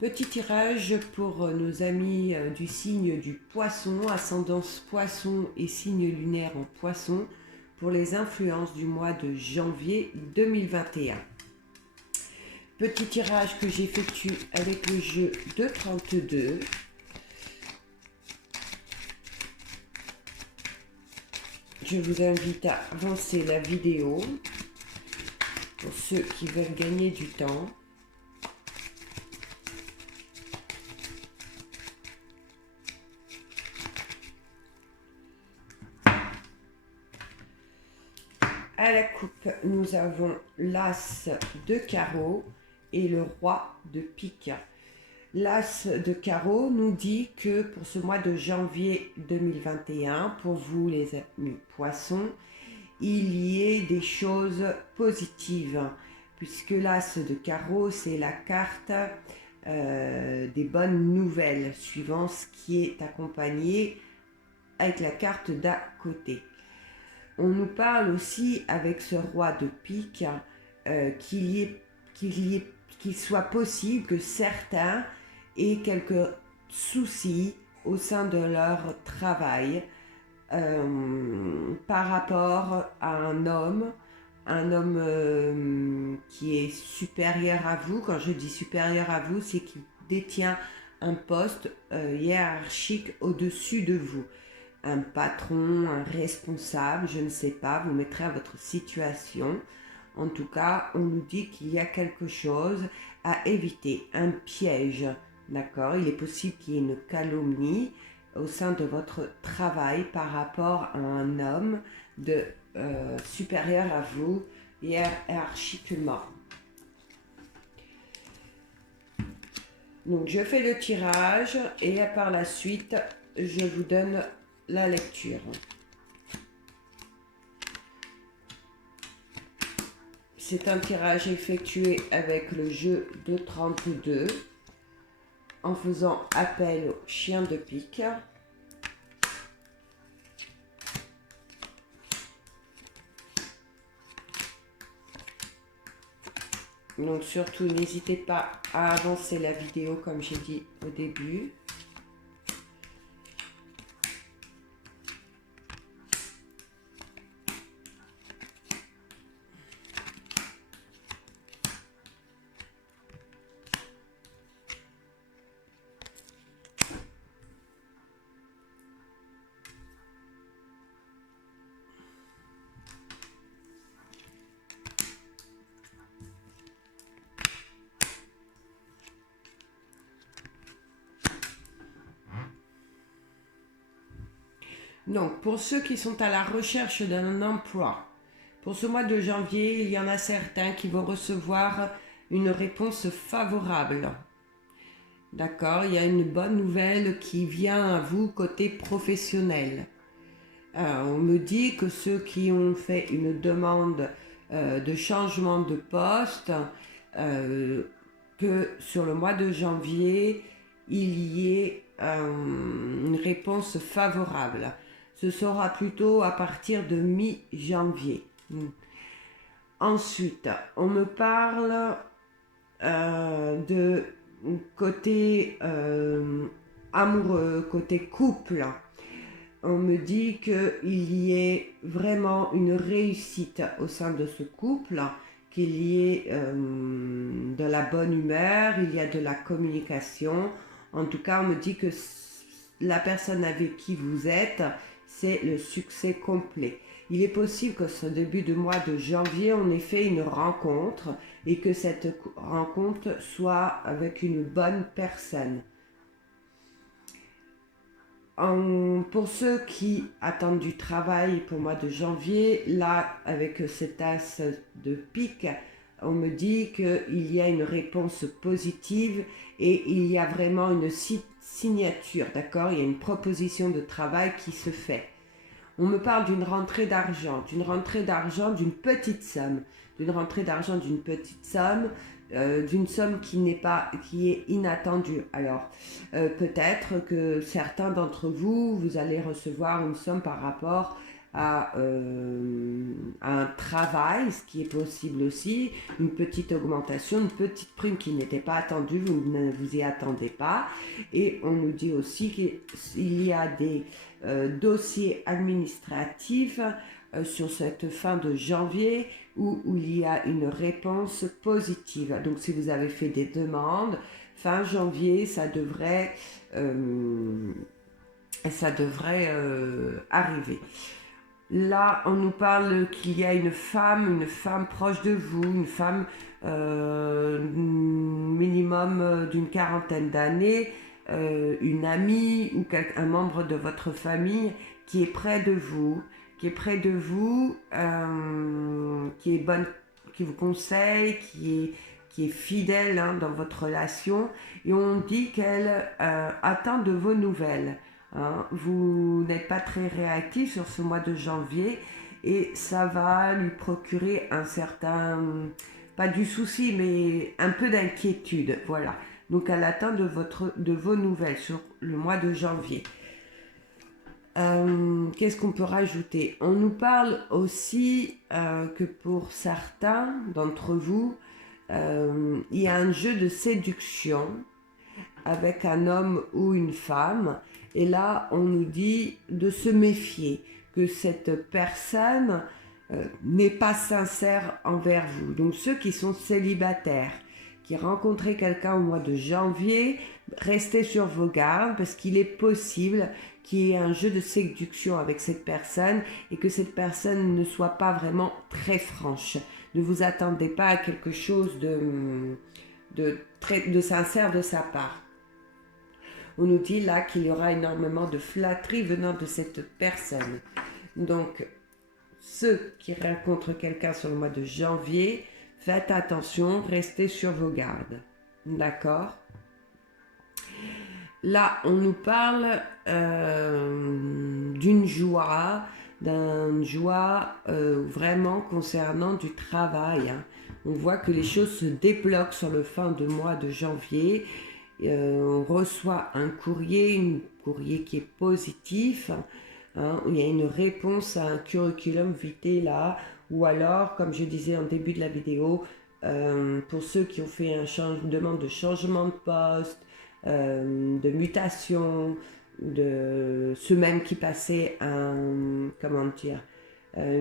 Petit tirage pour nos amis du signe du poisson, ascendance poisson et signe lunaire en poisson, pour les influences du mois de janvier 2021. Petit tirage que j'effectue avec le jeu de 32. Je vous invite à avancer la vidéo pour ceux qui veulent gagner du temps. À la coupe, nous avons l'as de carreau et le roi de pique. L'as de carreau nous dit que pour ce mois de janvier 2021, pour vous les amis poissons, il y ait des choses positives, puisque l'as de carreau, c'est la carte des bonnes nouvelles, suivant ce qui est accompagné avec la carte d'à côté. On nous parle aussi avec ce roi de pique qu'il soit possible que certains aient quelques soucis au sein de leur travail par rapport à un homme qui est supérieur à vous. Quand je dis supérieur à vous, c'est qu'il détient un poste hiérarchique au-dessus de vous. Un patron, un responsable, je ne sais pas, vous mettrez à votre situation. En tout cas, on nous dit qu'il y a quelque chose à éviter, un piège, d'accord? Il est possible qu'il y ait une calomnie au sein de votre travail par rapport à un homme supérieur à vous hiérarchiquement. Donc, je fais le tirage et par la suite, je vous donne la lecture. C'est un tirage effectué avec le jeu de 32 en faisant appel au chien de pique. Donc surtout, n'hésitez pas à avancer la vidéo comme j'ai dit au début. Donc, pour ceux qui sont à la recherche d'un emploi, pour ce mois de janvier, il y en a certains qui vont recevoir une réponse favorable. D'accord, il y a une bonne nouvelle qui vient à vous côté professionnel. On me dit que ceux qui ont fait une demande de changement de poste, que sur le mois de janvier, il y ait une réponse favorable. Ce sera plutôt à partir de mi-janvier. Ensuite, on me parle de côté amoureux, côté couple. On me dit qu'il y ait vraiment une réussite au sein de ce couple, qu'il y ait de la bonne humeur, il y a de la communication. En tout cas, on me dit que la personne avec qui vous êtes, c'est le succès complet. Il est possible que ce début de mois de janvier, on ait fait une rencontre et que cette rencontre soit avec une bonne personne. Pour ceux qui attendent du travail pour le mois de janvier, là, avec cet as de pique, on me dit qu'il y a une réponse positive et il y a vraiment une signature, d'accord? Il y a une proposition de travail qui se fait. On me parle d'une rentrée d'argent, d'une petite somme, d'une somme qui est inattendue. Alors, peut-être que certains d'entre vous, vous allez recevoir une somme par rapport à un travail, ce qui est possible aussi, une petite augmentation, une petite prime qui n'était pas attendue, vous ne vous y attendez pas. Et on nous dit aussi qu'il y a des dossiers administratifs sur cette fin de janvier où il y a une réponse positive. Donc si vous avez fait des demandes, fin janvier, ça devrait arriver. Là, on nous parle qu'il y a une femme proche de vous, une femme minimum d'une quarantaine d'années, une amie ou un membre de votre famille qui est près de vous, qui est bonne, qui vous conseille, qui est fidèle hein, dans votre relation. Et on dit qu'elle attend de vos nouvelles. Hein. Vous n'êtes pas très réactif sur ce mois de janvier et ça va lui procurer un certain, pas du souci, mais un peu d'inquiétude. Voilà. Donc elle attend de vos nouvelles sur le mois de janvier. Qu'est-ce qu'on peut rajouter? On nous parle aussi que pour certains d'entre vous, il y a un jeu de séduction avec un homme ou une femme. Et là, on nous dit de se méfier, que cette personne n'est pas sincère envers vous. Donc ceux qui sont célibataires, qui rencontraient quelqu'un au mois de janvier, restez sur vos gardes parce qu'il est possible qu'il y ait un jeu de séduction avec cette personne et que cette personne ne soit pas vraiment très franche. Ne vous attendez pas à quelque chose de sincère de sa part. On nous dit là qu'il y aura énormément de flatterie venant de cette personne. Donc, ceux qui rencontrent quelqu'un sur le mois de janvier, faites attention, restez sur vos gardes. D'accord ? Là, on nous parle d'une joie, vraiment concernant du travail. Hein. On voit que les choses se débloquent sur le fin de mois de janvier. On reçoit un courrier qui est positif. Hein, il y a une réponse à un curriculum vitae là, ou alors, comme je disais en début de la vidéo, pour ceux qui ont fait une demande de changement de poste, de mutation, de ceux même qui passaient une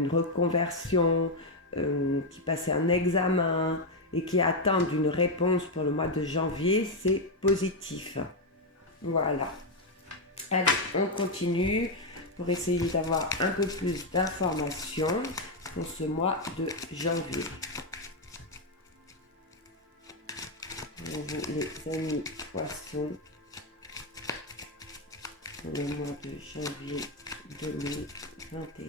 reconversion, qui passaient un examen et qui attendent une réponse pour le mois de janvier, c'est positif. Voilà. Allez, on continue pour essayer d'avoir un peu plus d'informations pour ce mois de janvier. Pour vous, les amis poissons, pour le mois de janvier 2021.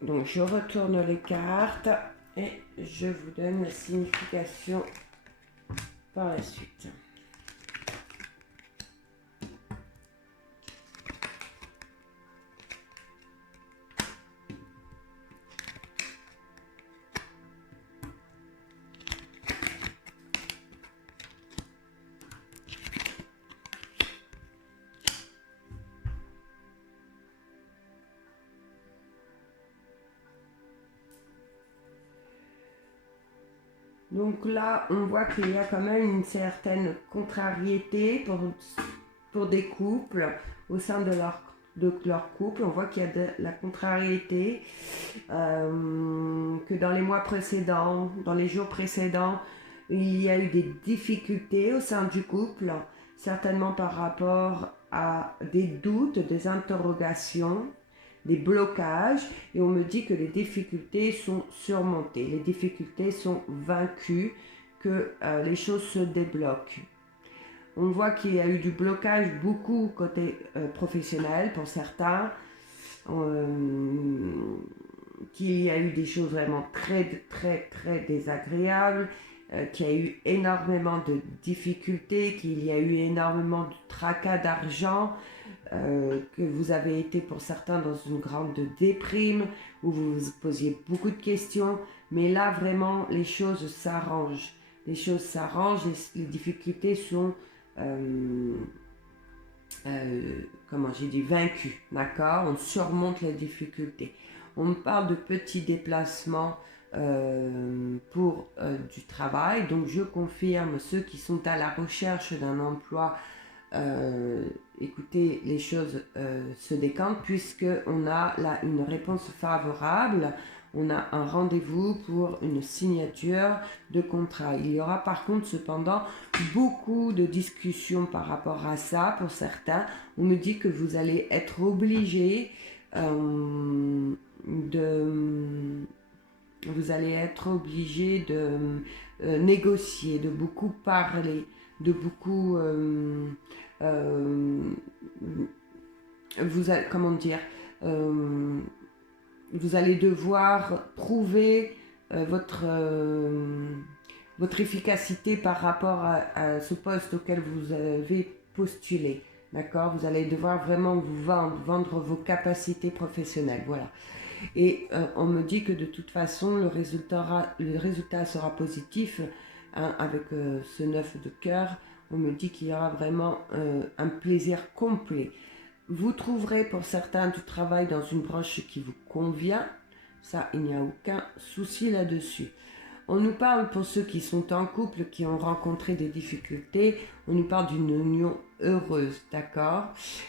Donc je retourne les cartes et je vous donne la signification par la suite. Donc là, on voit qu'il y a quand même une certaine contrariété pour des couples au sein de leur couple. On voit qu'il y a de la contrariété, que dans les mois précédents, dans les jours précédents, il y a eu des difficultés au sein du couple, certainement par rapport à des doutes, des interrogations, des blocages, et on me dit que les difficultés sont surmontées, les difficultés sont vaincues, que les choses se débloquent. On voit qu'il y a eu du blocage beaucoup côté professionnel pour certains, qu'il y a eu des choses vraiment très désagréables, qu'il y a eu énormément de difficultés, qu'il y a eu énormément de tracas d'argent, que vous avez été pour certains dans une grande déprime, où vous vous posiez beaucoup de questions, mais là vraiment les choses s'arrangent. Les choses s'arrangent, les difficultés sont, comment j'ai dit, vaincues, d'accord? On surmonte les difficultés. On me parle de petits déplacements pour du travail, donc je confirme ceux qui sont à la recherche d'un emploi. Écoutez, les choses se décantent puisqu'on a là une réponse favorable. On a un rendez-vous pour une signature de contrat. Il y aura par contre cependant beaucoup de discussions par rapport à ça pour certains. On me dit que vous allez être obligé de négocier, de beaucoup parler, de beaucoup comment dire, vous allez devoir prouver votre efficacité par rapport à ce poste auquel vous avez postulé. D'accord? Vous allez devoir vraiment vous vendre vos capacités professionnelles. Voilà. Et on me dit que de toute façon, le résultat sera positif, hein, avec ce 9 de cœur. On me dit qu'il y aura vraiment un plaisir complet. Vous trouverez pour certains du travail dans une branche qui vous convient. Ça, il n'y a aucun souci là-dessus. On nous parle pour ceux qui sont en couple, qui ont rencontré des difficultés, on nous parle d'une union heureuse, d'accord?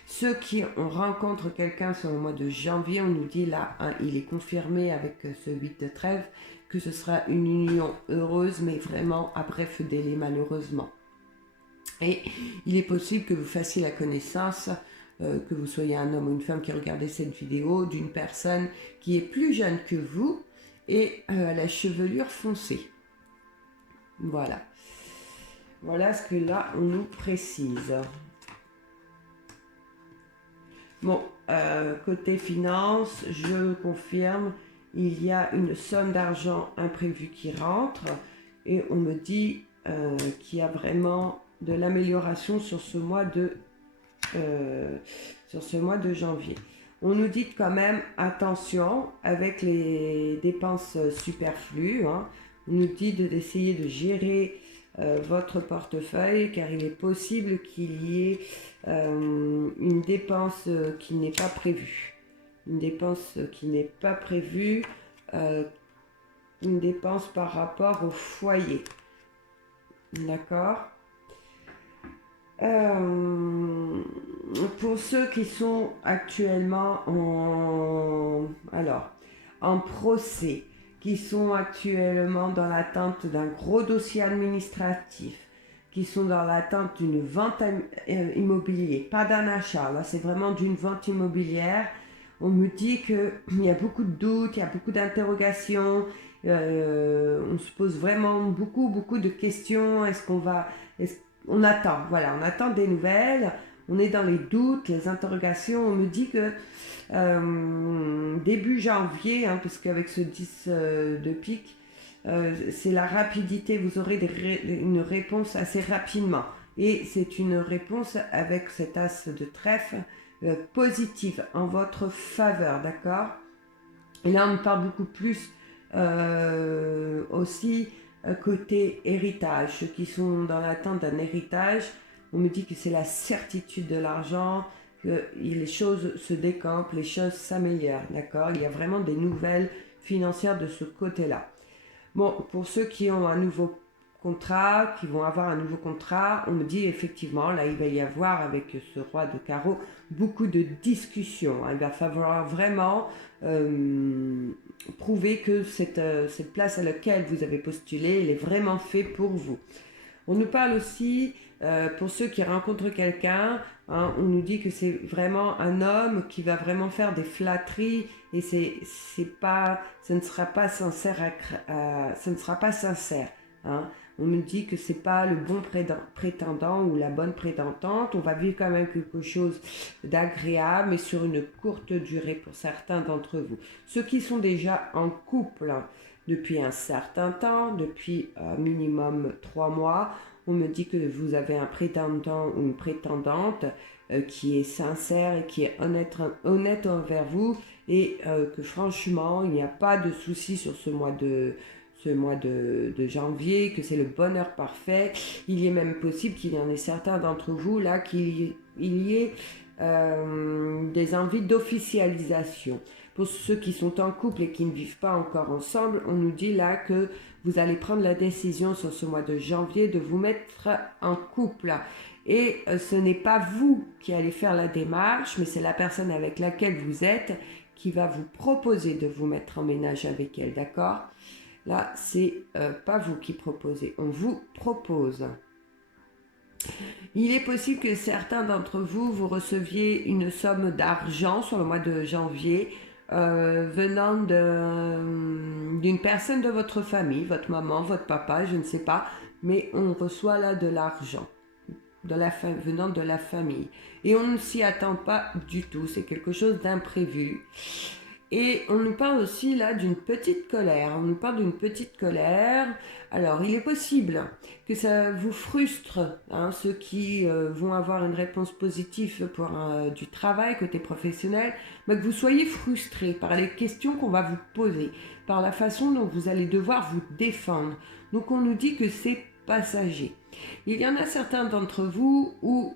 Ceux qui rencontrent quelqu'un sur le mois de janvier, on nous dit là, hein, il est confirmé avec ce 8 de trèfle, que ce sera une union heureuse, mais vraiment à bref délai malheureusement. Et il est possible que vous fassiez la connaissance, que vous soyez un homme ou une femme qui regardez cette vidéo, d'une personne qui est plus jeune que vous, et la chevelure foncée. Voilà. Voilà ce que là, on nous précise. Bon, côté finance, je confirme, il y a une somme d'argent imprévue qui rentre, et on me dit qu'il y a vraiment de l'amélioration sur ce mois de janvier. On nous dit quand même attention avec les dépenses superflues, hein. On nous dit d'essayer de gérer votre portefeuille, car il est possible qu'il y ait une dépense qui n'est pas prévue. Une dépense qui n'est pas prévue, une dépense par rapport au foyer. D'accord? Pour ceux qui sont actuellement en procès, qui sont actuellement dans l'attente d'un gros dossier administratif, qui sont dans l'attente d'une vente immobilière, pas d'un achat, là c'est vraiment d'une vente immobilière, on me dit qu'il y a beaucoup de doutes, il y a beaucoup d'interrogations, on se pose vraiment beaucoup de questions. On attend, voilà, on attend des nouvelles, on est dans les doutes, les interrogations. On me dit que début janvier, hein, parce qu'avec ce 10 de pique, c'est la rapidité, vous aurez une réponse assez rapidement. Et c'est une réponse avec cet as de trèfle positive en votre faveur, d'accord? Et là, on me parle beaucoup plus aussi côté héritage, ceux qui sont dans l'attente d'un héritage. On me dit que c'est la certitude de l'argent, que les choses se décampent, les choses s'améliorent, d'accord? Il y a vraiment des nouvelles financières de ce côté-là. Bon, pour ceux qui ont un nouveau contrat, qui vont avoir un nouveau contrat, on me dit effectivement, là il va y avoir avec ce roi de carreau beaucoup de discussions. Il va falloir vraiment prouver que cette place à laquelle vous avez postulé, elle est vraiment faite pour vous. On nous parle aussi Pour ceux qui rencontrent quelqu'un, hein, on nous dit que c'est vraiment un homme qui va vraiment faire des flatteries et ce ne sera pas sincère, ce ne sera pas sincère. Hein. On nous dit que c'est pas le bon prétendant ou la bonne prétendante. On va vivre quand même quelque chose d'agréable, mais sur une courte durée pour certains d'entre vous. Ceux qui sont déjà en couple depuis un certain temps, depuis minimum 3 mois, on me dit que vous avez un prétendant ou une prétendante qui est sincère et qui est honnête envers vous et que franchement, il n'y a pas de souci sur ce mois de janvier, que c'est le bonheur parfait. Il est même possible qu'il y en ait certains d'entre vous là, qu'il y ait des envies d'officialisation. Pour ceux qui sont en couple et qui ne vivent pas encore ensemble, on nous dit là que vous allez prendre la décision sur ce mois de janvier de vous mettre en couple. Et ce n'est pas vous qui allez faire la démarche, mais c'est la personne avec laquelle vous êtes qui va vous proposer de vous mettre en ménage avec elle, d'accord ? Là, c'est pas vous qui proposez, on vous propose. Il est possible que certains d'entre vous, vous receviez une somme d'argent sur le mois de janvier venant d'une personne de votre famille, votre maman, votre papa, je ne sais pas, mais on reçoit là de l'argent venant de la famille. Et on ne s'y attend pas du tout, c'est quelque chose d'imprévu. Et on nous parle aussi là d'une petite colère. On nous parle d'une petite colère. Alors, il est possible que ça vous frustre, hein, ceux qui vont avoir une réponse positive pour du travail côté professionnel, mais que vous soyez frustrés par les questions qu'on va vous poser, par la façon dont vous allez devoir vous défendre. Donc, on nous dit que c'est passager. Il y en a certains d'entre vous où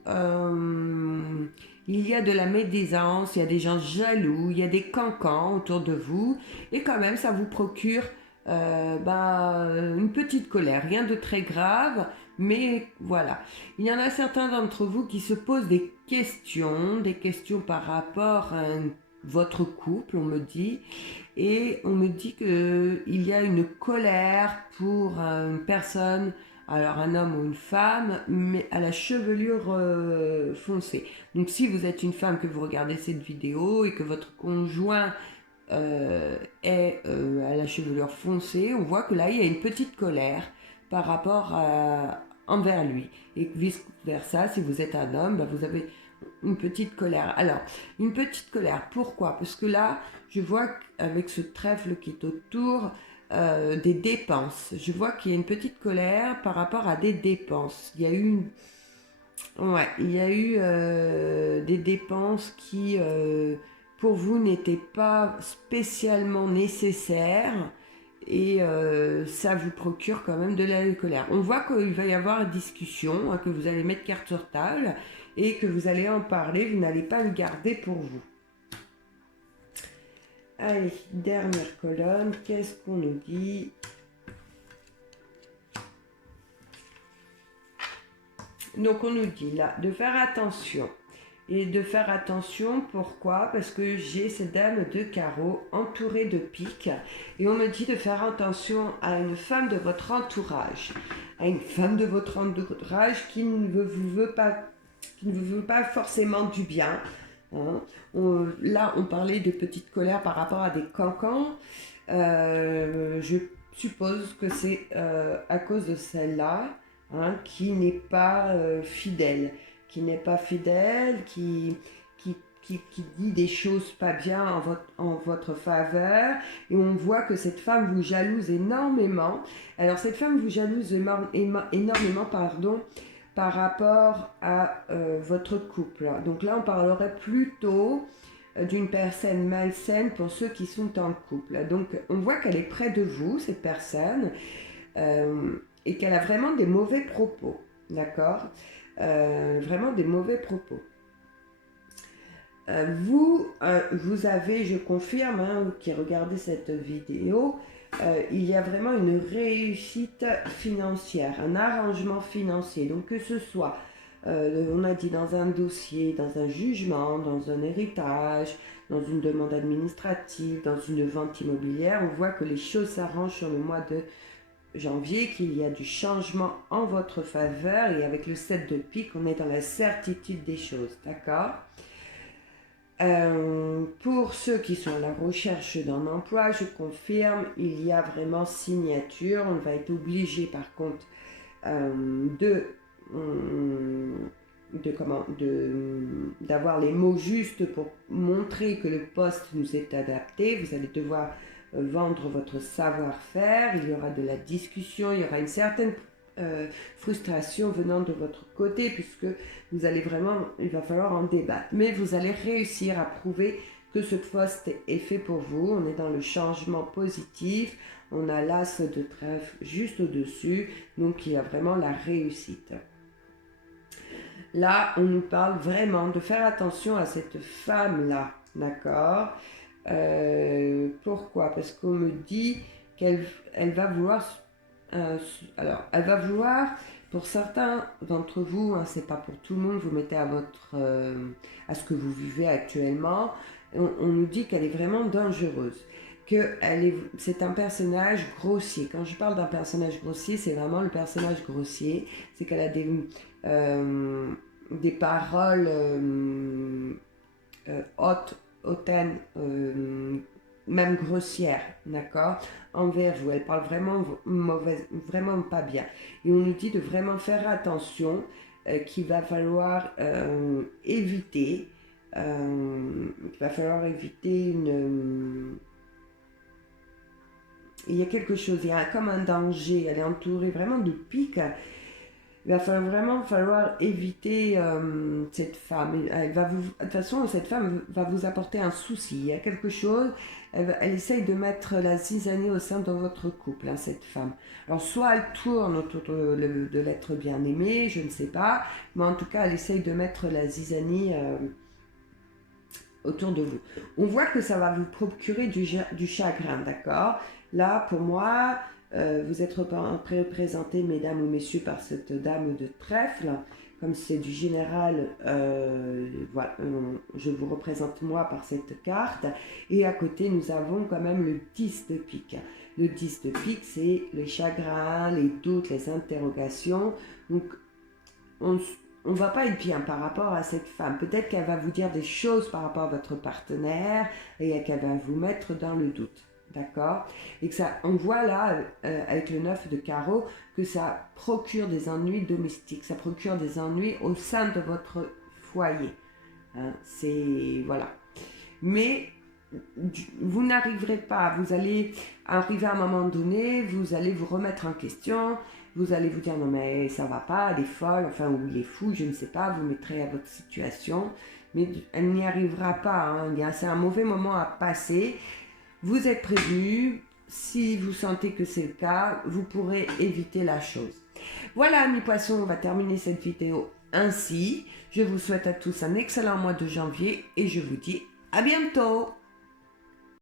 il y a de la médisance, il y a des gens jaloux, il y a des cancans autour de vous, et quand même ça vous procure une petite colère, rien de très grave, mais voilà. Il y en a certains d'entre vous qui se posent des questions par rapport à votre couple, on me dit, et on me dit qu'il y a une colère pour une personne, alors un homme ou une femme, mais à la chevelure foncée. Donc si vous êtes une femme que vous regardez cette vidéo et que votre conjoint est à la chevelure foncée, on voit que là il y a une petite colère par rapport envers lui. Et vice versa, si vous êtes un homme, vous avez une petite colère. Alors, une petite colère, pourquoi ? Parce que là, je vois qu'avec ce trèfle qui est autour, des dépenses. Je vois qu'il y a une petite colère par rapport à des dépenses. Il y a eu des dépenses qui, pour vous, n'étaient pas spécialement nécessaires et ça vous procure quand même de la colère. On voit qu'il va y avoir une discussion, hein, que vous allez mettre carte sur table et que vous allez en parler, vous n'allez pas le garder pour vous. Allez, dernière colonne, qu'est-ce qu'on nous dit ? Donc on nous dit là de faire attention. Et de faire attention, pourquoi ? Parce que j'ai cette dame de carreau entourée de piques. Et on me dit de faire attention à une femme de votre entourage. À une femme de votre entourage qui ne vous veut pas forcément du bien. Hein. Là, on parlait de petite colère par rapport à des cancans. Je suppose que c'est à cause de celle-là, hein, qui n'est pas fidèle. Qui n'est pas fidèle, qui dit des choses pas bien en votre faveur. Et on voit que cette femme vous jalouse énormément. Alors, cette femme vous jalouse énormément, par rapport à votre couple. Donc là, on parlerait plutôt d'une personne malsaine pour ceux qui sont en couple. Donc, on voit qu'elle est près de vous, cette personne, et qu'elle a vraiment des mauvais propos. D'accord ? Vraiment des mauvais propos. Vous avez, je confirme, hein, qui regardez cette vidéo, il y a vraiment une réussite financière, un arrangement financier. Donc que ce soit, on a dit dans un dossier, dans un jugement, dans un héritage, dans une demande administrative, dans une vente immobilière, on voit que les choses s'arrangent sur le mois de janvier qu'il y a du changement en votre faveur et avec le 7 de pique, on est dans la certitude des choses, d'accord? Pour ceux qui sont à la recherche d'un emploi, je confirme, il y a vraiment signature. On va être obligé par contre d'avoir les mots justes pour montrer que le poste nous est adapté. Vous allez devoir vendre votre savoir-faire, il y aura de la discussion, il y aura une certaine frustration venant de votre côté puisque vous allez vraiment, il va falloir en débattre. Mais vous allez réussir à prouver que ce poste est fait pour vous. On est dans le changement positif. On a l'as de trèfle juste au-dessus. Donc, il y a vraiment la réussite. Là, on nous parle vraiment de faire attention à cette femme-là. D'accord? Pourquoi? Parce qu'on me dit qu'elle va vouloir... alors, elle va vouloir... Pour certains d'entre vous, hein, c'est pas pour tout le monde, vous mettez à ce que vous vivez actuellement, on nous dit qu'elle est vraiment dangereuse, c'est un personnage grossier. Quand je parle d'un personnage grossier, c'est vraiment le personnage grossier, c'est qu'elle a des paroles hautaines, même grossière, d'accord, envers vous. Elle parle vraiment mauvaise, vraiment pas bien. Et on nous dit de vraiment faire attention, qu'il va falloir éviter, il y a quelque chose, il y a comme un danger, elle est entourée vraiment de piques. Il va vraiment falloir éviter cette femme. De toute façon, cette femme va vous apporter un souci. Il y a quelque chose, elle essaye de mettre la zizanie au sein de votre couple, hein, cette femme. Alors, soit elle tourne autour de l'être bien-aimé, je ne sais pas, mais en tout cas, elle essaye de mettre la zizanie autour de vous. On voit que ça va vous procurer du chagrin, d'accord? Là, pour moi... vous êtes représentés, mesdames ou messieurs, par cette dame de trèfle. Comme c'est du général, voilà, je vous représente moi par cette carte. Et à côté, nous avons quand même le 10 de pique. Le 10 de pique, c'est les chagrins, les doutes, les interrogations. Donc, on ne va pas être bien par rapport à cette femme. Peut-être qu'elle va vous dire des choses par rapport à votre partenaire et qu'elle va vous mettre dans le doute. D'accord? Et que ça, on voit là, avec le 9 de carreau, que ça procure des ennuis domestiques, ça procure des ennuis au sein de votre foyer. Hein, c'est, voilà. Mais vous n'arriverez pas, vous allez arriver à un moment donné, vous allez vous remettre en question, vous allez vous dire non mais ça va pas, elle est folle, enfin ou il est fou, je ne sais pas, vous mettrez à votre situation, mais elle n'y arrivera pas, hein, c'est un mauvais moment à passer. Vous êtes prévenus, si vous sentez que c'est le cas, vous pourrez éviter la chose. Voilà, amis poissons, on va terminer cette vidéo ainsi. Je vous souhaite à tous un excellent mois de janvier et je vous dis à bientôt.